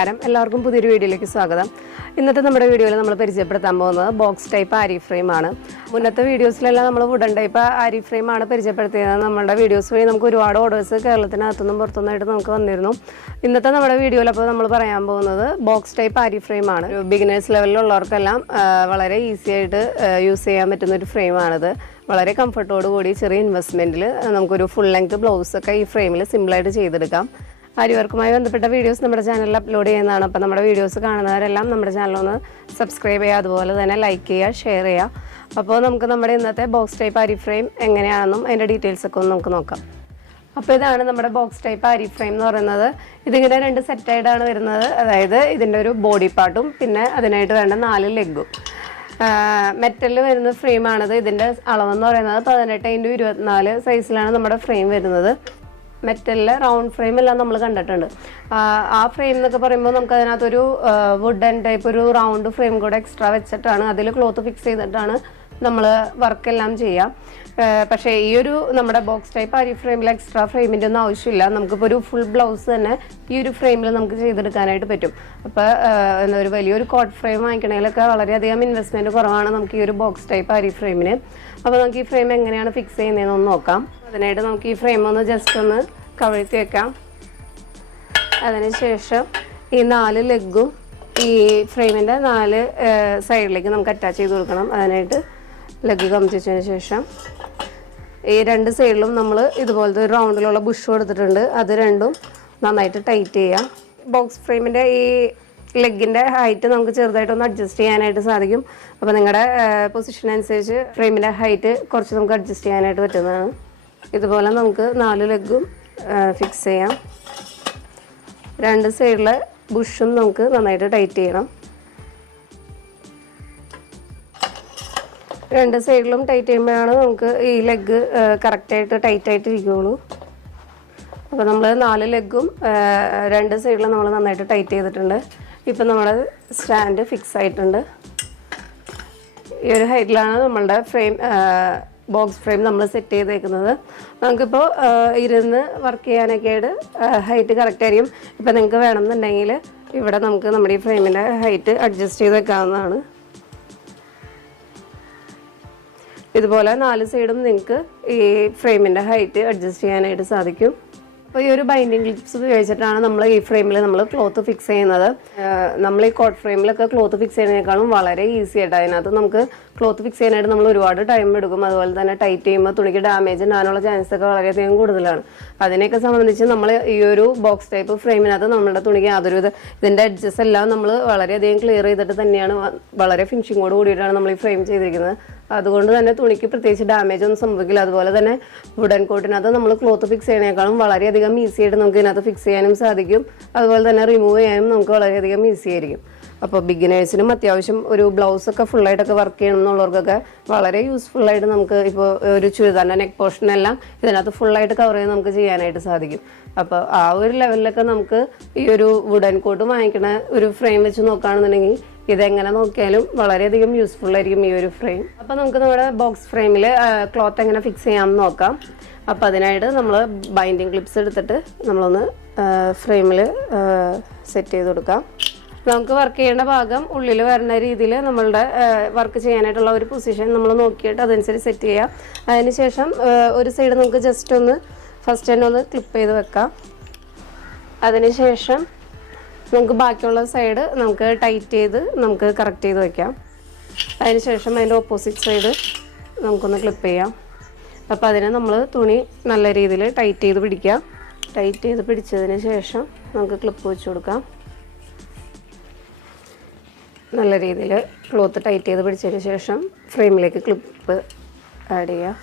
നമസ്കാരം എല്ലാവർക്കും പുതിയൊരു വീഡിയോയിലേക്ക് സ്വാഗതം. ഇന്നത്തെ നമ്മുടെ വീഡിയോയിൽ നമ്മൾ പരിചയപ്പെടുത്താൻ പോകുന്നത് ബോക്സ് ടൈപ്പ് ആരി ഫ്രെയിം ആണ്. മുന്നത്തെ വീഡിയോസിലെല്ലാം നമ്മൾ വുഡൻ ടൈപ്പ് ആരി ഫ്രെയിം ആണ് പരിചയപ്പെടുത്തിയത്. നമ്മുടെ വീഡിയോസ് വഴി നമുക്ക് ഒരുപാട് ഓർഡേഴ്സ് കേരളത്തിനകത്തുനിന്നും പുറത്തുനിന്നായിട്ട് നമുക്ക് വന്നിരുന്നു. ഇന്നത്തെ നമ്മുടെ വീഡിയോയിൽ അപ്പോൾ നമ്മൾ പറയാൻ പോകുന്നത് ബോക്സ് ടൈപ്പ് ആരി ഫ്രെയിം ആണ്. ബിഗിനേഴ്സ് ലെവലിലുള്ളവർക്കെല്ലാം വളരെ ഈസി ആയിട്ട് യൂസ് ചെയ്യാൻ പറ്റുന്ന ഒരു ഫ്രെയിമാണിത്. വളരെ കംഫർട്ടോട് കൂടി ചെറിയ ഇൻവെസ്റ്റ്മെൻറ്റിൽ നമുക്കൊരു ഫുൾ ലെങ്ത് ബ്ലൗസൊക്കെ ഈ ഫ്രെയിമിൽ സിമ്പിളായിട്ട് ചെയ്തെടുക്കാം. ആരി വർക്കുമായി ബന്ധപ്പെട്ട വീഡിയോസ് നമ്മുടെ ചാനലിൽ അപ്ലോഡ് ചെയ്യുന്നതാണ്. അപ്പോൾ നമ്മുടെ വീഡിയോസ് കാണുന്നവരെല്ലാം നമ്മുടെ ചാനലൊന്ന് സബ്സ്ക്രൈബ് ചെയ്യുക, അതുപോലെ തന്നെ ലൈക്ക് ചെയ്യുക, ഷെയർ ചെയ്യുക. അപ്പോൾ നമുക്ക് നമ്മുടെ ഇന്നത്തെ ബോക്സ് ടൈപ്പ് ആരി ഫ്രെയിം എങ്ങനെയാണെന്നും അതിൻ്റെ ഡീറ്റെയിൽസൊക്കെ ഒന്ന് നമുക്ക് നോക്കാം. അപ്പോൾ ഇതാണ് നമ്മുടെ ബോക്സ് ടൈപ്പ് ആരി ഫ്രെയിം എന്ന് പറയുന്നത്. ഇതിങ്ങനെ രണ്ട് സെറ്റായിട്ടാണ് വരുന്നത്. അതായത് ഇതിൻ്റെ ഒരു ബോഡി പാർട്ടും പിന്നെ അതിനായിട്ട് വേണ്ട 4 ലെഗും. മെറ്റലിൽ വരുന്ന ഫ്രെയിമാണിത്. ഇതിൻ്റെ അളവെന്ന് പറയുന്നത് 18x24 സൈസിലാണ് നമ്മുടെ ഫ്രെയിം വരുന്നത്. മെറ്റലിൽ റൗണ്ട് ഫ്രെയിം എല്ലാം നമ്മൾ കണ്ടിട്ടുണ്ട്. ആ ഫ്രെയിം എന്നൊക്കെ പറയുമ്പോൾ നമുക്ക് അതിനകത്തൊരു വുഡൻ ടൈപ്പ് ഒരു റൗണ്ട് ഫ്രെയിം കൂടെ എക്സ്ട്രാ വെച്ചിട്ടാണ് അതിൽ ക്ലോത്ത് ഫിക്സ് ചെയ്തിട്ടാണ് നമ്മൾ വർക്കെല്ലാം ചെയ്യാം. പക്ഷേ ഈ ഒരു നമ്മുടെ ബോക്സ് ടൈപ്പ് ആരി ഫ്രെയിമിൽ എക്സ്ട്രാ ഫ്രെയിമിൻ്റെ ഒന്നും ആവശ്യമില്ല. നമുക്കിപ്പോൾ ഒരു ഫുൾ ബ്ലൗസ് തന്നെ ഈ ഒരു ഫ്രെയിമിൽ നമുക്ക് ചെയ്തെടുക്കാനായിട്ട് പറ്റും. അപ്പോൾ ഒരു വലിയൊരു കോട്ട് ഫ്രെയിം വാങ്ങിക്കണമെങ്കിലൊക്കെ വളരെയധികം ഇൻവെസ്റ്റ്മെൻറ്റ് കുറവാണ് നമുക്ക് ഈ ഒരു ബോക്സ് ടൈപ്പ് ആരി ഫ്രെയിമിന്. അപ്പോൾ നമുക്ക് ഈ ഫ്രെയിം എങ്ങനെയാണ് ഫിക്സ് ചെയ്യുന്നതെന്നൊന്ന് നോക്കാം. അതിനായിട്ട് നമുക്ക് ഈ ഫ്രെയിം ഒന്ന് ജസ്റ്റ് ഒന്ന് കവിഴ്ത്തി വെക്കാം. അതിനുശേഷം ഈ 4 ലെഗും ഈ ഫ്രെയിമിൻ്റെ 4 സൈഡിലേക്ക് നമുക്ക് അറ്റാച്ച് ചെയ്ത് കൊടുക്കണം. അതിനായിട്ട് ലെഗ് കമിച്ചതിന് ശേഷം ഈ 2 സൈഡിലും നമ്മൾ ഇതുപോലത്തെ ഒരു റൗണ്ടിലുള്ള ബുഷ് കൊടുത്തിട്ടുണ്ട്. അത് രണ്ടും നന്നായിട്ട് ടൈറ്റ് ചെയ്യാം. ബോക്സ് ഫ്രെയിമിൻ്റെ ഈ ലെഗിൻ്റെ ഹൈറ്റ് നമുക്ക് ചെറുതായിട്ടൊന്ന് അഡ്ജസ്റ്റ് ചെയ്യാനായിട്ട് സാധിക്കും. അപ്പോൾ നിങ്ങളുടെ പൊസിഷൻ അനുസരിച്ച് ഫ്രെയിമിൻ്റെ ഹൈറ്റ് കുറച്ച് നമുക്ക് അഡ്ജസ്റ്റ് ചെയ്യാനായിട്ട് പറ്റുന്നതാണ്. ഇതുപോലെ നമുക്ക് 4 ലെഗും ഫിക്സ് ചെയ്യാം. 2 സൈഡിലെ ബുഷും നമുക്ക് നന്നായിട്ട് ടൈറ്റ് ചെയ്യണം. 2 സൈഡിലും ടൈറ്റ് ചെയ്യുമ്പോഴാണ് നമുക്ക് ഈ ലെഗ് കറക്റ്റായിട്ട് ടൈറ്റായിട്ട് ഇരിക്കുകയുള്ളൂ. അപ്പോൾ നമ്മൾ 4 ലെഗും 2 സൈഡിലും നമ്മൾ നന്നായിട്ട് ടൈറ്റ് ചെയ്തിട്ടുണ്ട്. ഇപ്പം നമ്മുടെ സ്റ്റാൻഡ് ഫിക്സ് ആയിട്ടുണ്ട്. ഈ ഒരു ഹൈറ്റിലാണ് നമ്മളുടെ ഫ്രെയിം ബോക്സ് ഫ്രെയിം നമ്മൾ സെറ്റ് ചെയ്തേക്കുന്നത്. നമുക്കിപ്പോൾ ഇരുന്ന് വർക്ക് ചെയ്യാനൊക്കെ ആയിട്ട് ഹൈറ്റ് കറക്റ്റ് ആയിരിക്കും. ഇപ്പം നിങ്ങൾക്ക് വേണമെന്നുണ്ടെങ്കിൽ ഇവിടെ നമുക്ക് നമ്മുടെ ഈ ഫ്രെയിമിൻ്റെ ഹൈറ്റ് അഡ്ജസ്റ്റ് ചെയ്ത് വെക്കാവുന്നതാണ്. ഇതുപോലെ 4 സൈഡും നിങ്ങൾക്ക് ഈ ഫ്രെയിമിൻ്റെ ഹൈറ്റ് അഡ്ജസ്റ്റ് ചെയ്യാനായിട്ട് സാധിക്കും. അപ്പോൾ ഈ ഒരു ബൈൻഡിങ് ക്ലിപ്സ് ഉപയോഗിച്ചിട്ടാണ് നമ്മൾ ഈ ഫ്രെയിമിൽ നമ്മൾ ക്ലോത്ത് ഫിക്സ് ചെയ്യുന്നത്. നമ്മൾ ഈ കോട്ട് ഫ്രെയിമിലൊക്കെ ക്ലോത്ത് ഫിക്സ് ചെയ്യുന്നതിനേക്കാളും വളരെ ഈസി ആയിട്ട് അതിനകത്ത് നമുക്ക് ക്ലോത്ത് ഫിക്സ് ചെയ്യാനായിട്ട് നമ്മൾ ഒരുപാട് ടൈം എടുക്കും. അതുപോലെ തന്നെ ടൈറ്റ് ചെയ്യുമ്പോൾ തുണിക്ക് ഡാമേജ് ഉണ്ടാകാനുള്ള ചാൻസ് ഒക്കെ വളരെയധികം കൂടുതലാണ്. അതിനെയൊക്കെ സംബന്ധിച്ച് നമ്മൾ ഈ ഒരു ബോക്സ് ടൈപ്പ് ഫ്രെയിമിനകത്ത് നമ്മുടെ തുണിക്ക് ഇതിൻ്റെ എഡ്ജസ് എല്ലാം നമ്മൾ വളരെയധികം ക്ലിയർ ചെയ്തിട്ട് തന്നെയാണ് വളരെ ഫിനിഷിങ്ങോട് കൂടിയിട്ടാണ് നമ്മൾ ഈ ഫ്രെയിം ചെയ്തിരിക്കുന്നത്. അതുകൊണ്ട് തന്നെ തുണിക്ക് പ്രത്യേകിച്ച് ഡാമേജ് ഒന്നും സംഭവിക്കില്ല. അതുപോലെ തന്നെ വുഡൻ കോട്ടിനകത്ത് നമ്മൾ ക്ലോത്ത് ഫിക്സ് ചെയ്യുന്നതിനേക്കാളും വളരെയധികം ഈസി ആയിട്ട് നമുക്ക് ഇതിനകത്ത് ഫിക്സ് ചെയ്യാനും സാധിക്കും. അതുപോലെ തന്നെ റിമൂവ് ചെയ്യാനും നമുക്ക് വളരെയധികം ഈസി ആയിരിക്കും. അപ്പോൾ ബിഗിനേഴ്സിനും അത്യാവശ്യം ഒരു ബ്ലൗസൊക്കെ ഫുള്ളായിട്ടൊക്കെ വർക്ക് ചെയ്യണം എന്നുള്ളവർക്കൊക്കെ വളരെ യൂസ്ഫുള്ളായിട്ട് നമുക്ക് ഇപ്പോൾ ഒരു ചുരിദാറിൻ്റെ നെക്ക് പോർഷനെല്ലാം ഇതിനകത്ത് ഫുള്ളായിട്ട് കവർ ചെയ്ത് നമുക്ക് ചെയ്യാനായിട്ട് സാധിക്കും. അപ്പോൾ ആ ഒരു ലെവലിലൊക്കെ നമുക്ക് ഈ ഒരു വുഡൻ കോട്ട് വാങ്ങിക്കണ ഒരു ഫ്രെയിം വെച്ച് നോക്കുകയാണെന്നുണ്ടെങ്കിൽ ഇതെങ്ങനെ നോക്കിയാലും വളരെയധികം യൂസ്ഫുൾ ആയിരിക്കും ഈ ഒരു ഫ്രെയിം. അപ്പോൾ നമുക്ക് നമ്മുടെ ബോക്സ് ഫ്രെയിമിൽ ക്ലോത്ത് എങ്ങനെ ഫിക്സ് ചെയ്യാമെന്ന് നോക്കാം. അപ്പോൾ അതിനായിട്ട് നമ്മൾ ബൈൻഡിങ് ക്ലിപ്സ് എടുത്തിട്ട് നമ്മളൊന്ന് ഫ്രെയിമിൽ സെറ്റ് ചെയ്ത് കൊടുക്കാം. നമുക്ക് വർക്ക് ചെയ്യേണ്ട ഭാഗം ഉള്ളിൽ വരുന്ന രീതിയിൽ നമ്മളുടെ വർക്ക് ചെയ്യാനായിട്ടുള്ള ഒരു പൊസിഷൻ നമ്മൾ നോക്കിയിട്ട് അതനുസരിച്ച് സെറ്റ് ചെയ്യാം. അതിനുശേഷം ഒരു സൈഡ് നമുക്ക് ജസ്റ്റ് ഒന്ന് ഫസ്റ്റ് തന്നെ ഒന്ന് ക്ലിപ്പ് ചെയ്ത് വെക്കാം. അതിനുശേഷം നമുക്ക് ബാക്കിയുള്ള സൈഡ് നമുക്ക് ടൈറ്റ് ചെയ്ത് നമുക്ക് കറക്റ്റ് ചെയ്ത് വയ്ക്കാം. അതിനുശേഷം അതിൻ്റെ ഓപ്പോസിറ്റ് സൈഡ് നമുക്കൊന്ന് ക്ലിപ്പ് ചെയ്യാം. അപ്പോൾ അതിനെ നമ്മൾ തുണി നല്ല രീതിയിൽ ടൈറ്റ് ചെയ്ത് പിടിക്കാം. ടൈറ്റ് ചെയ്ത് പിടിച്ചതിന് ശേഷം നമുക്ക് ക്ലിപ്പ് വെച്ച് കൊടുക്കാം. നല്ല രീതിയിൽ ക്ലോത്ത് ടൈറ്റ് ചെയ്ത് പിടിച്ചതിന് ശേഷം ഫ്രെയിമിലേക്ക് ക്ലിപ്പ് ആഡ് ചെയ്യാം.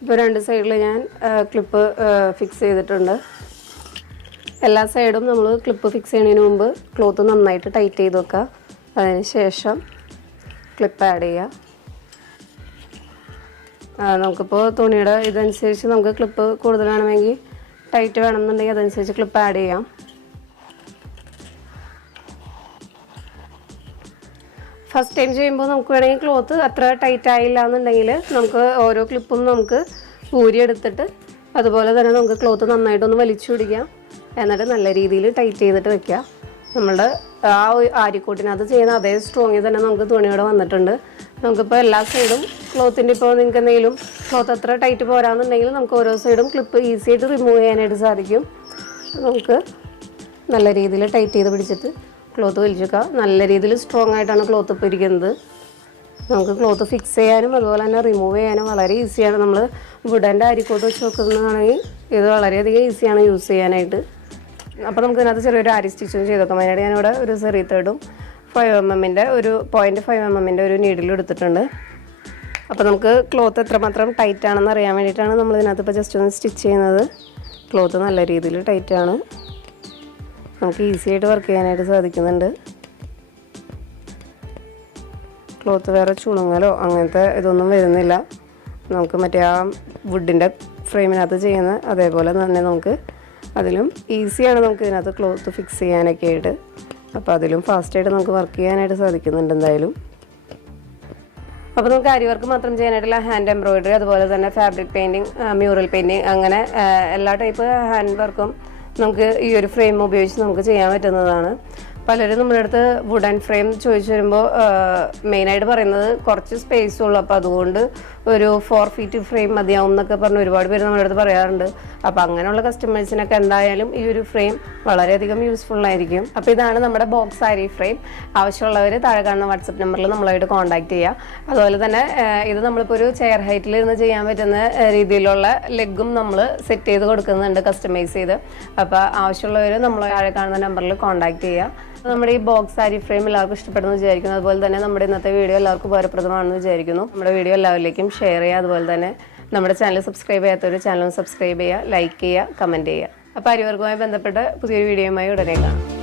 ഇപ്പോൾ 2 സൈഡിൽ ഞാൻ ക്ലിപ്പ് ഫിക്സ് ചെയ്തിട്ടുണ്ട്. എല്ലാ സൈഡും നമ്മൾ ക്ലിപ്പ് ഫിക്സ് ചെയ്യുന്നതിന് മുമ്പ് ക്ലോത്ത് നന്നായിട്ട് ടൈറ്റ് ചെയ്ത് വെക്കുക. അതിന് ശേഷം ക്ലിപ്പ് ആഡ് ചെയ്യുക. നമുക്കിപ്പോൾ തുണിയുടെ ഇതനുസരിച്ച് നമുക്ക് ക്ലിപ്പ് കൂടുതൽ വേണമെങ്കിൽ ടൈറ്റ് വേണമെന്നുണ്ടെങ്കിൽ അതനുസരിച്ച് ക്ലിപ്പ് ആഡ് ചെയ്യാം. ഫസ്റ്റ് ടൈം ചെയ്യുമ്പോൾ നമുക്ക് വേണമെങ്കിൽ ക്ലോത്ത് അത്ര ടൈറ്റ് ആയില്ല എന്നുണ്ടെങ്കിൽ നമുക്ക് ഓരോ ക്ലിപ്പും നമുക്ക് ഊരിയെടുത്തിട്ട് അതുപോലെ തന്നെ നമുക്ക് ക്ലോത്ത് നന്നായിട്ടൊന്ന് വലിച്ചു പിടിക്കാം. എന്നിട്ട് നല്ല രീതിയിൽ ടൈറ്റ് ചെയ്തിട്ട് വെക്കുക. നമ്മളുടെ ആ ആരിക്കോട്ടിനകത്ത് ചെയ്യുന്ന അതേ സ്ട്രോങ്ങിൽ തന്നെ നമുക്ക് തുണിയോടെ വന്നിട്ടുണ്ട്. നമുക്കിപ്പോൾ എല്ലാ സൈഡും ക്ലോത്തിൻ്റെ ഇപ്പോൾ നിങ്ങൾക്ക് എന്തെങ്കിലും ക്ലോത്ത് അത്ര ടൈറ്റ് പോരാന്നുണ്ടെങ്കിൽ നമുക്ക് ഓരോ സൈഡും ക്ലിപ്പ് ഈസി ആയിട്ട് റിമൂവ് ചെയ്യാനായിട്ട് സാധിക്കും. നമുക്ക് നല്ല രീതിയിൽ ടൈറ്റ് ചെയ്ത് പിടിച്ചിട്ട് ക്ലോത്ത് വലിച്ചേക്കുക. നല്ല രീതിയിൽ സ്ട്രോങ് ആയിട്ടാണ് ക്ലോത്ത് ഇപ്പോൾ ഇരിക്കുന്നത്. നമുക്ക് ക്ലോത്ത് ഫിക്സ് ചെയ്യാനും അതുപോലെ തന്നെ റിമൂവ് ചെയ്യാനും വളരെ ഈസിയാണ്. നമ്മൾ വുഡൻ്റെ അരിക്കോട്ട് വെച്ച് നോക്കുന്നതാണെങ്കിൽ ഇത് വളരെയധികം ഈസിയാണ് യൂസ് ചെയ്യാനായിട്ട്. അപ്പോൾ നമുക്ക് ഇതിനകത്ത് ചെറിയൊരു ആരി സ്റ്റിച്ചും ചെയ്ത് നോക്കാം. അതിനായിട്ട് ഞാനിവിടെ ഒരു 3/3 5mm ഒരു 0.5mm ഒരു നീഡിലും എടുത്തിട്ടുണ്ട്. അപ്പോൾ നമുക്ക് ക്ലോത്ത് എത്രമാത്രം ടൈറ്റ് ആണെന്ന് അറിയാൻ വേണ്ടിയിട്ടാണ് നമ്മൾ ഇതിനകത്ത് ഇപ്പോൾ ജസ്റ്റ് ഒന്ന് സ്റ്റിച്ച് ചെയ്യുന്നത്. ക്ലോത്ത് നല്ല രീതിയിൽ ടൈറ്റാണ്. നമുക്ക് ഈസി ആയിട്ട് വർക്ക് ചെയ്യാനായിട്ട് സാധിക്കുന്നുണ്ട്. ക്ലോത്ത് വേറെ ചുണുങ്ങലോ അങ്ങനത്തെ ഇതൊന്നും വരുന്നില്ല. നമുക്ക് മറ്റേ ആ വുഡിൻ്റെ ഫ്രെയിമിനകത്ത് ചെയ്യുന്ന അതേപോലെ തന്നെ നമുക്ക് അതിലും ഈസിയാണ് നമുക്ക് ഇതിനകത്ത് ക്ലോത്ത് ഫിക്സ് ചെയ്യാനൊക്കെ ആയിട്ട്. അപ്പോൾ അതിലും ഫാസ്റ്റായിട്ട് നമുക്ക് വർക്ക് ചെയ്യാനായിട്ട് സാധിക്കുന്നുണ്ട് എന്തായാലും. അപ്പോൾ നമുക്ക് അരി വർക്ക് മാത്രം ചെയ്യാനായിട്ടുള്ള ഹാൻഡ് എംബ്രോയിഡറി അതുപോലെ തന്നെ ഫാബ്രിക് പെയിൻറ്റിങ്, മ്യൂറൽ പെയിൻറ്റിങ് അങ്ങനെ എല്ലാ ടൈപ്പ് ഹാൻഡ് വർക്കും നമുക്ക് ഈ ഒരു ഫ്രെയിം ഉപയോഗിച്ച് നമുക്ക് ചെയ്യാൻ പറ്റുന്നതാണ്. പലരും നമ്മുടെ അടുത്ത് വുഡൻ ഫ്രെയിം ചോദിച്ചു വരുമ്പോൾ മെയിനായിട്ട് പറയുന്നത് കുറച്ച് സ്പേസ് ഉള്ളൂ, അപ്പോൾ അതുകൊണ്ട് ഒരു 4 feet ഫ്രെയിം മതിയാവും എന്നൊക്കെ പറഞ്ഞ് ഒരുപാട് പേര് നമ്മുടെ അടുത്ത് പറയാറുണ്ട്. അപ്പോൾ അങ്ങനെയുള്ള കസ്റ്റമേഴ്സിനൊക്കെ എന്തായാലും ഈ ഒരു ഫ്രെയിം വളരെയധികം യൂസ്ഫുൾ ആയിരിക്കും. അപ്പോൾ ഇതാണ് നമ്മുടെ ബോക്സ് ആരി ഫ്രെയിം. ആവശ്യമുള്ളവർ താഴെ കാണുന്ന വാട്സപ്പ് നമ്പറിൽ നമ്മളായിട്ട് കോൺടാക്ട് ചെയ്യുക. അതുപോലെ തന്നെ ഇത് നമ്മളിപ്പോൾ ഒരു ചെയർ ഹൈറ്റിൽ ഇരുന്ന് ചെയ്യാൻ പറ്റുന്ന രീതിയിലുള്ള ലെഗും നമ്മൾ സെറ്റ് ചെയ്ത് കൊടുക്കുന്നുണ്ട് കസ്റ്റമൈസ് ചെയ്ത്. അപ്പോൾ ആവശ്യമുള്ളവർ നമ്മൾ താഴെ കാണുന്ന നമ്പറിൽ കോൺടാക്ട് ചെയ്യുക. നമ്മുടെ ഈ ബോക്സ് ആരി ഫ്രെയിം എല്ലാവർക്കും ഇഷ്ടപ്പെടുന്നു വിചാരിക്കുന്നു. അതുപോലെ തന്നെ നമ്മുടെ ഇന്നത്തെ വീഡിയോ എല്ലാവർക്കും ഉപകാരപ്രദമാണെന്ന് വിചാരിക്കുന്നു. നമ്മുടെ വീഡിയോ എല്ലാവരിലേക്കും ഷെയർ ചെയ്യുക. അതുപോലെ തന്നെ നമ്മുടെ ചാനൽ സബ്സ്ക്രൈബ് ചെയ്യാത്തവർ ചാനൽ സബ്സ്ക്രൈബ് ചെയ്യുക, ലൈക്ക് ചെയ്യുക, കമൻറ്റ് ചെയ്യുക. അപ്പോൾ അരി വർക്കുമായി ബന്ധപ്പെട്ട് പുതിയൊരു വീഡിയോയുമായി ഉടനെ കാണാം.